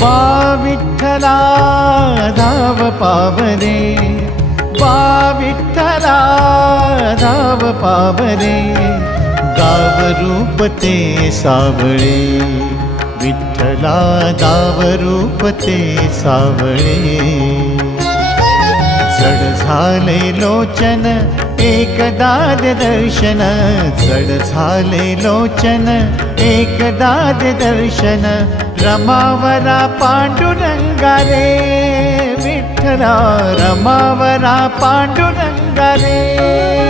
बा विठ्ठला धाव पावरे, बा विठ्ठला धाव पावरे, गाव रूप ते सावळे, विठ्ठला गाव रूप ते सावळे। जड झाले लोचन एकदा दर्शन, जड झाले लोचन एकदा दर्शन, रमावरा पांडुरंगा रे, विठ्ठला रमावरा पांडुरंगा रे।